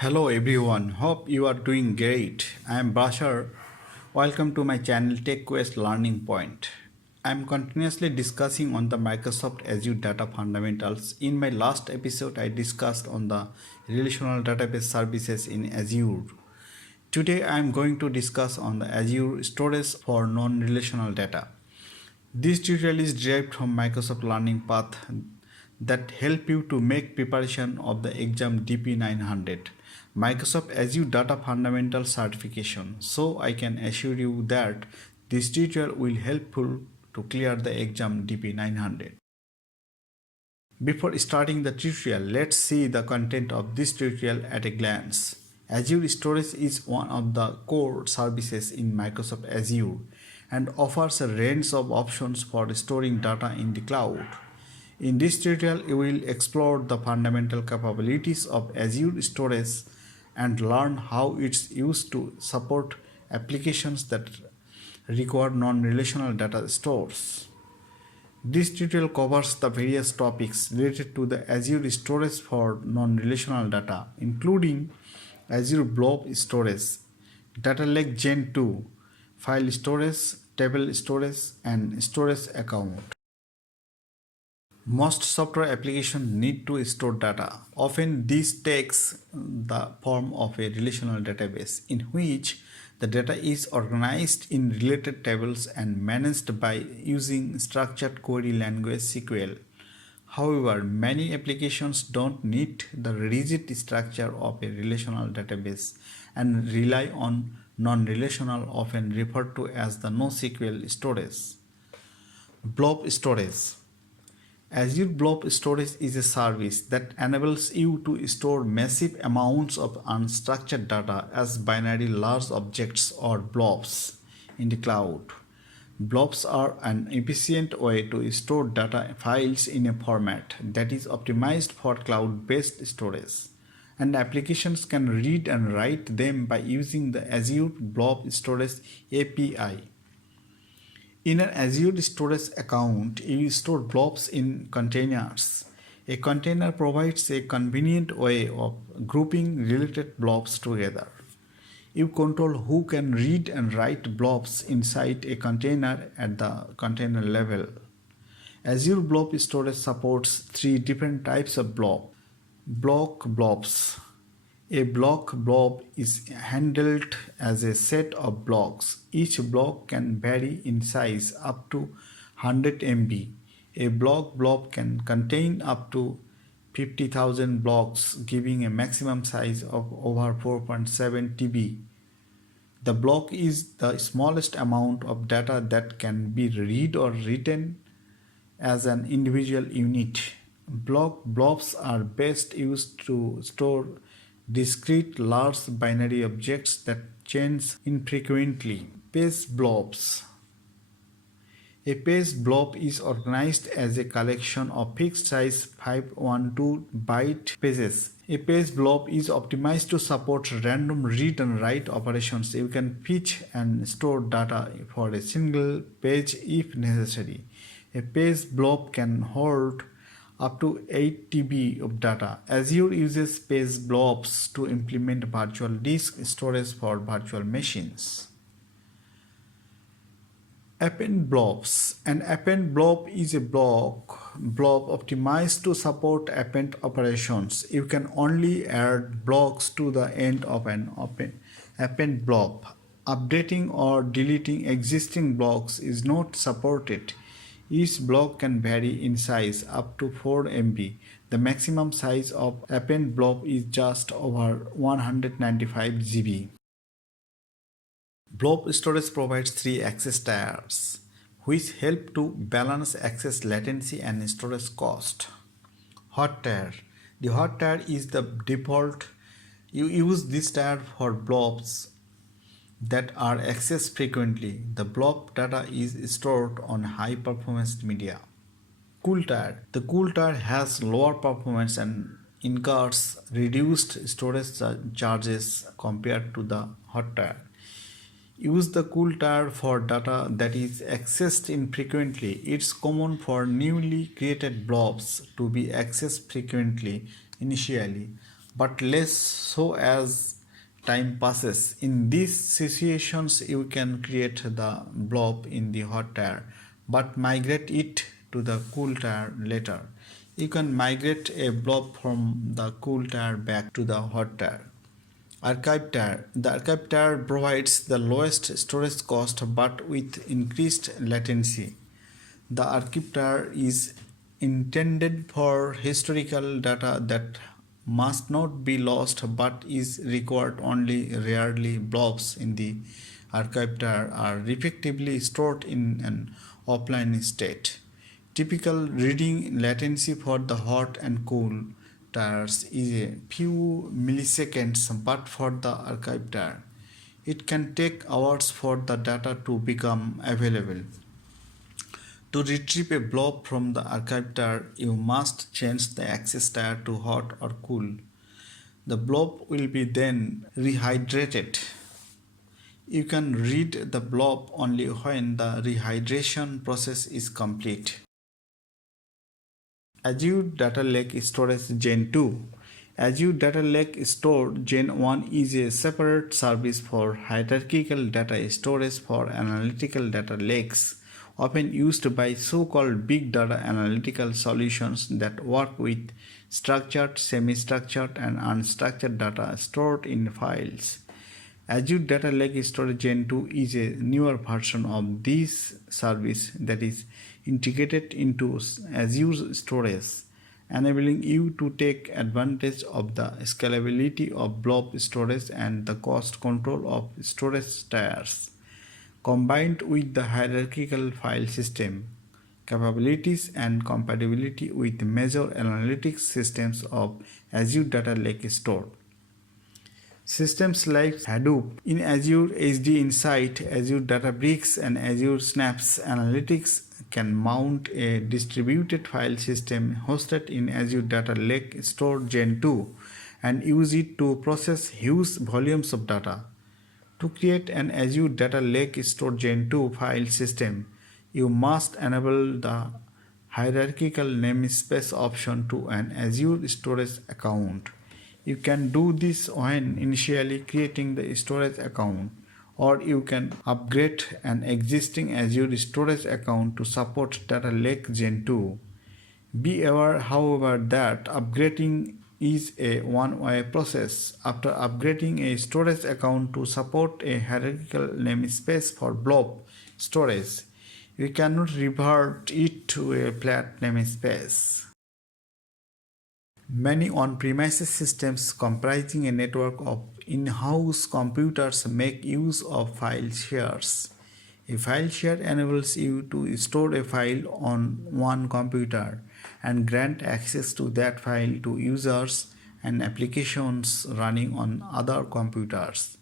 Hello everyone, hope you are doing great. I am Bashar. Welcome to my channel TechQuest Learning Point. I am continuously discussing on the Microsoft Azure Data Fundamentals. In my last episode, I discussed on the relational database services in Azure. Today, I am going to discuss on the Azure Storage for non-relational data. This tutorial is derived from Microsoft Learning Path that help you to make preparation of the exam DP900 Microsoft Azure Data Fundamentals certification. So I can assure you that this tutorial will helpful to clear the exam DP900. Before starting the tutorial, let's see the content of this tutorial at a glance. Azure Storage is one of the core services in Microsoft Azure and offers a range of options for storing data in the cloud. In this tutorial, we will explore the fundamental capabilities of Azure Storage and learn how it's used to support applications that require non-relational data stores. This tutorial covers the various topics related to the Azure Storage for non-relational data, including Azure Blob Storage, Data Lake Gen2, file storage, table storage, and storage account. Most software applications need to store data. Often this takes the form of a relational database in which the data is organized in related tables and managed by using structured query language SQL. However, many applications don't need the rigid structure of a relational database and rely on non-relational, often referred to as the NoSQL storage. Blob Storage. Azure Blob Storage is a service that enables you to store massive amounts of unstructured data as binary large objects or blobs in the cloud. Blobs are an efficient way to store data files in a format that is optimized for cloud-based storage, and applications can read and write them by using the Azure Blob Storage API. In an Azure Storage account, you store blobs in containers. A container provides a convenient way of grouping related blobs together. You control who can read and write blobs inside a container at the container level. Azure Blob Storage supports three different types of block blobs. A block blob is handled as a set of blocks. Each block can vary in size up to 100 MB. A block blob can contain up to 50,000 blocks, giving a maximum size of over 4.7 TB. The block is the smallest amount of data that can be read or written as an individual unit. Block blobs are best used to store discrete large binary objects that change infrequently. Page blobs. A page blob is organized as a collection of fixed size 512 byte pages. A page blob is optimized to support random read and write operations. You can fetch and store data for a single page if necessary. A page blob can hold up to 8 TB of data. Azure uses page blobs to implement virtual disk storage for virtual machines. Append blobs. An append blob is a blob optimized to support append operations. You can only add blocks to the end of an append blob. Updating or deleting existing blocks is not supported. Each block can vary in size up to 4 MB. The maximum size of append blob is just over 195 GB. Blob storage provides three access tiers, which help to balance access latency and storage cost. Hot tier. The hot tier is the default. You use this tier for blobs that are accessed frequently. The blob data is stored on high performance media. Cool tier. The cool tier has lower performance and incurs reduced storage charges compared to the hot tier. Use the cool tier for data that is accessed infrequently. It's common for newly created blobs to be accessed frequently initially. but less so as time passes. In these situations, you can create the blob in the hot tier but migrate it to the cool tier later. You can migrate a blob from the cool tier back to the hot tier. Archive tier. The archive tier provides the lowest storage cost but with increased latency. The archive tier is intended for historical data that must not be lost but is required only rarely. Blobs in the archive tier are effectively stored in an offline state. Typical reading latency for the hot and cool tiers is a few milliseconds, but for the archive tier, it can take hours for the data to become available. To retrieve a blob from the archive tier, you must change the access tier to hot or cool. The blob will be then rehydrated. You can read the blob only when the rehydration process is complete. Azure Data Lake Storage Gen 2. Azure Data Lake Store Gen 1 is a separate service for hierarchical data storage for analytical data lakes, often used by so-called big data analytical solutions that work with structured, semi-structured, and unstructured data stored in files. Azure Data Lake Storage Gen 2 is a newer version of this service that is integrated into Azure Storage, enabling you to take advantage of the scalability of blob storage and the cost control of storage tiers, combined with the hierarchical file system capabilities and compatibility with major analytics systems of Azure Data Lake Store. Systems like Hadoop in Azure HD Insight, Azure Databricks, and Azure Synapse Analytics can mount a distributed file system hosted in Azure Data Lake Store Gen 2 and use it to process huge volumes of data. To create an Azure Data Lake Store Gen 2 file system, you must enable the hierarchical namespace option to an Azure Storage account. You can do this when initially creating the storage account, or you can upgrade an existing Azure Storage account to support Data Lake Gen 2. Be aware, however, that upgrading is a one-way process. After upgrading a storage account to support a hierarchical namespace for blob storage, you cannot revert it to a flat namespace. Many on-premises systems comprising a network of in-house computers make use of file shares. A file share enables you to store a file on one computer and grant access to that file to users and applications running on other computers.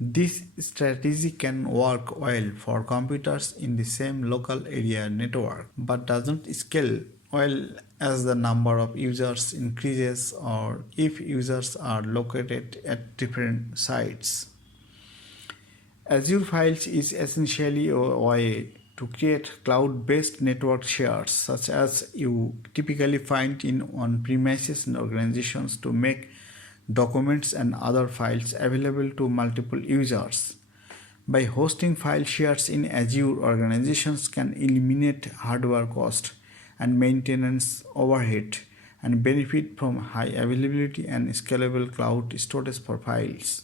This strategy can work well for computers in the same local area network but doesn't scale well as the number of users increases or if users are located at different sites. Azure Files is essentially a way to create cloud-based network shares such as you typically find in on-premises organizations to make documents and other files available to multiple users. By hosting file shares in Azure, organizations can eliminate hardware cost and maintenance overhead and benefit from high availability and scalable cloud storage for files.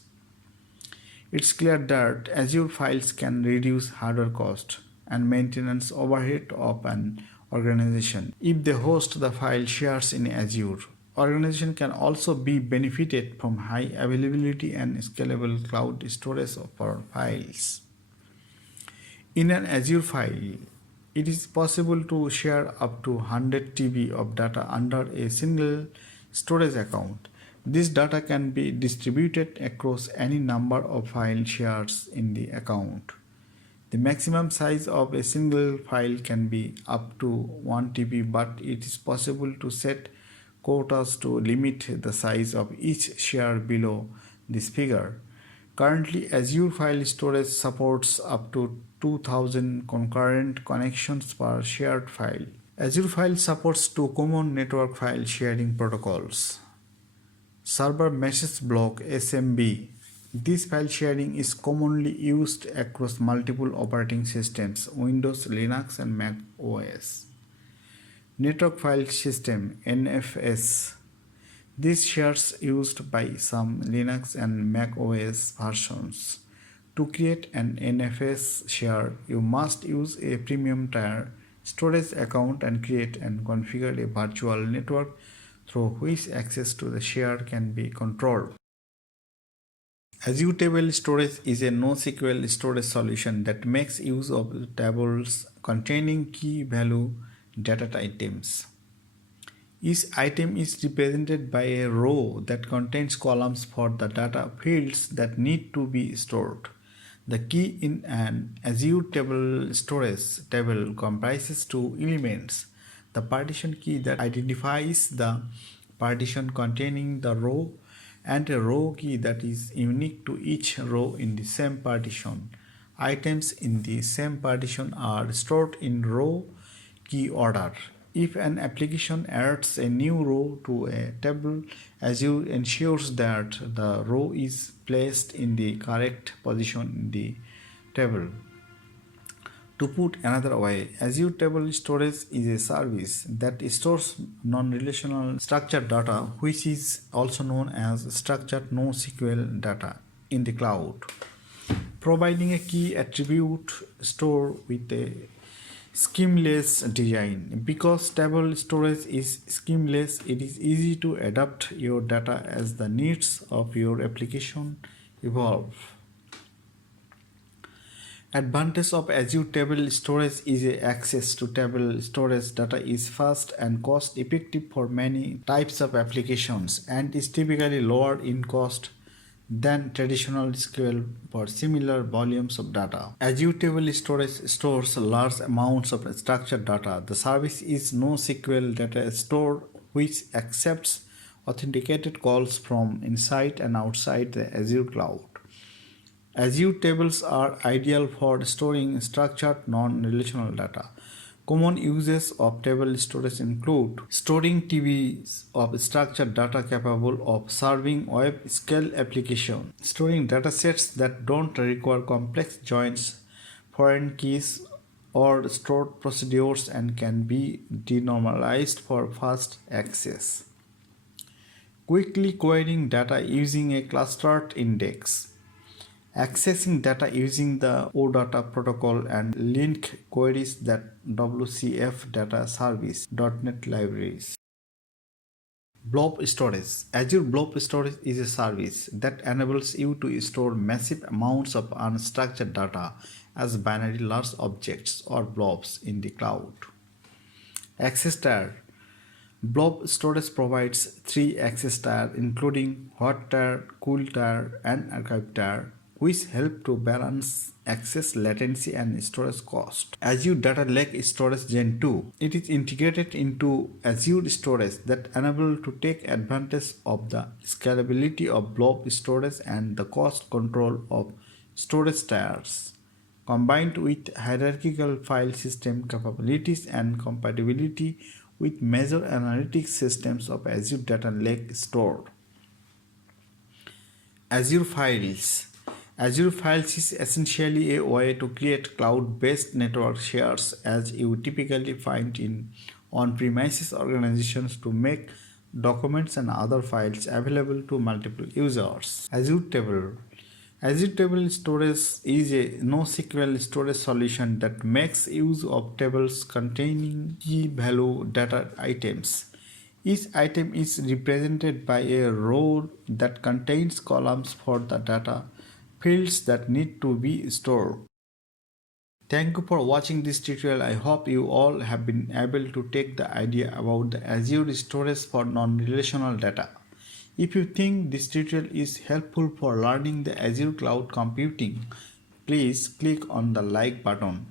It's clear that Azure Files can reduce hardware cost and maintenance overhead of an organization if they host the file shares in Azure. Organization can also be benefited from high availability and scalable cloud storage for files. In an Azure file, it is possible to share up to 100 TB of data under a single storage account. This data can be distributed across any number of file shares in the account. The maximum size of a single file can be up to 1 TB, but it is possible to set quotas to limit the size of each share below this figure. Currently, Azure File Storage supports up to 2000 concurrent connections per shared file. Azure File supports two common network file sharing protocols: Server message block SMB. This file sharing is commonly used across multiple operating systems, Windows, Linux, and Mac OS. Network file system NFS. This shares used by some Linux and Mac OS versions. To create an NFS share, you must use a premium tier storage account and create and configure a virtual network through which access to the share can be controlled. Azure Table Storage is a NoSQL storage solution that makes use of tables containing key value data items. Each item is represented by a row that contains columns for the data fields that need to be stored. The key in an Azure Table Storage table comprises two elements: the partition key that identifies the partition containing the row, and a row key that is unique to each row in the same partition. Items in the same partition are stored in row key order. If an application adds a new row to a table, Azure ensures that the row is placed in the correct position in the table. To put another way, Azure Table Storage is a service that stores non-relational structured data, which is also known as structured NoSQL data, in the cloud, providing a key attribute store with a schemaless design. Because table storage is schemaless, it is easy to adapt your data as the needs of your application evolve. Advantage of Azure Table Storage is access to table storage data is fast and cost effective for many types of applications, and is typically lower in cost than traditional SQL for similar volumes of data. Azure Table Storage stores large amounts of structured data. The service is NoSQL data store, which accepts authenticated calls from inside and outside the Azure cloud. Azure tables are ideal for storing structured non-relational data. Common uses of table storage include storing TBs of structured data capable of serving web-scale applications, storing datasets that don't require complex joins, foreign keys, or stored procedures and can be denormalized for fast access, quickly querying data using a clustered index, accessing data using the OData protocol and link queries that WCF data service .NET libraries. Blob Storage. Azure Blob Storage is a service that enables you to store massive amounts of unstructured data as binary large objects or blobs in the cloud. Access tier. Blob Storage provides three access tiers, including hot tier, cool tier, and archive tier, which help to balance access, latency, and storage cost. Azure Data Lake Storage Gen 2. It is integrated into Azure Storage that enable to take advantage of the scalability of blob storage and the cost control of storage tiers, combined with hierarchical file system capabilities and compatibility with major analytics systems of Azure Data Lake Store. Azure Files. Azure Files is essentially a way to create cloud-based network shares as you typically find in on-premises organizations to make documents and other files available to multiple users. Azure Table. Azure Table Storage is a NoSQL storage solution that makes use of tables containing key value data items. Each item is represented by a row that contains columns for the data fields that need to be stored. Thank you for watching this tutorial. I hope you all have been able to take the idea about the Azure storage for non-relational data. If you think this tutorial is helpful for learning the Azure cloud computing, please click on the like button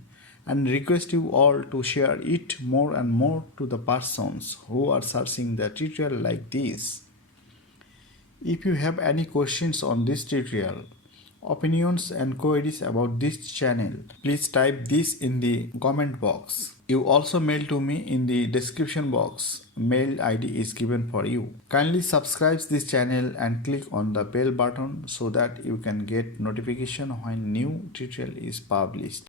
and request you all to share it more and more to the persons who are searching the tutorial like this. If you have any questions on this tutorial opinions and queries about this channel, please type this in the comment box. You also mail to me in the description box. Mail ID is given for you. Kindly subscribe this channel and click on the bell button so that you can get notification when new tutorial is published.